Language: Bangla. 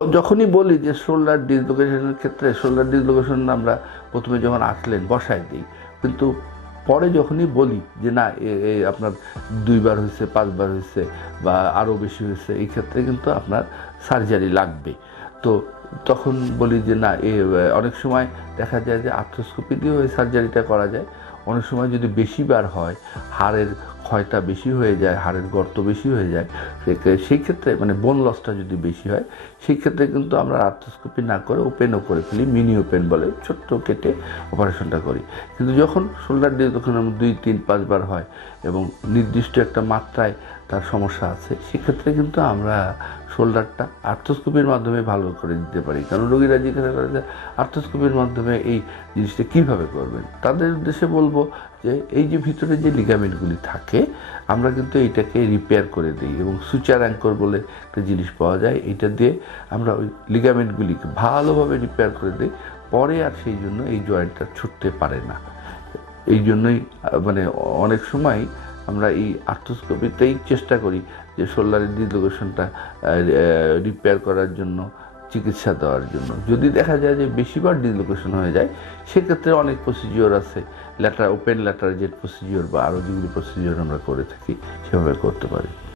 যখনই বলি যে শোল্ডার ডিসলোকেশনের ক্ষেত্রে শোল্ডার ডিসলোকেশন আমরা প্রথমে যখন আসলেন বসায় দিই, কিন্তু পরে যখনই বলি যে না আপনার 2বার হয়েছে, 5বার হয়েছে বা আরও বেশি হয়েছে, এই ক্ষেত্রে কিন্তু আপনার সার্জারি লাগবে। তো তখন বলি যে না অনেক সময় দেখা যায় যে আর্থ্রোস্কোপি দিয়েও এই সার্জারিটা করা যায়। অনেক সময় যদি বেশিবার হয়, হাড়ের ক্ষয়টা বেশি হয়ে যায়, হাড়ের গর্ত বেশি হয়ে যায়, সেই ক্ষেত্রে মানে বোন লসটা যদি বেশি হয়, সেই ক্ষেত্রে কিন্তু আমরা আর্থ্রোস্কোপি না করে ওপেনও করে ফেলি, মিনি ওপেন বলে, ছোট্ট কেটে অপারেশনটা করি। কিন্তু যখন শোল্ডার ডিসলোকেশন 2, 3, 5বার হয় এবং নির্দিষ্ট একটা মাত্রায় তার সমস্যা আছে, সেক্ষেত্রে কিন্তু আমরা শোল্ডারটা আর্থ্রোস্কোপির মাধ্যমে ভালো করে দিতে পারি। কারণ রোগীরা জিজ্ঞাসা করে যে আর্থ্রোস্কোপির মাধ্যমে এই জিনিসটা কীভাবে করবেন, তাদের উদ্দেশ্যে বলবো যে এই যে ভিতরে যে লিগামেন্টগুলি থাকে, আমরা কিন্তু এইটাকে রিপেয়ার করে দিই এবং সুচার অ্যাঙ্কর বলে একটা জিনিস পাওয়া যায়, এইটা দিয়ে আমরা ওই লিগামেন্টগুলিকে ভালোভাবে রিপেয়ার করে দিই। পরে আর সেই জন্য এই জয়েন্টটা ছুটতে পারে না। এই জন্যই মানে অনেক সময় আমরা এই আর্থ্রোস্কোপিতেই চেষ্টা করি যে শোল্ডারের ডিসলোকেশনটা রিপেয়ার করার জন্য, চিকিৎসা দেওয়ার জন্য। যদি দেখা যায় যে বেশিবার ডিসলোকেশন হয়ে যায়, সেক্ষেত্রে অনেক প্রসিজিওর আছে, ওপেন ল্যাটারাইজেড প্রসিজিওর বা আরও যেগুলি প্রসিজিওর আমরা করে থাকি, সেভাবে করতে পারি।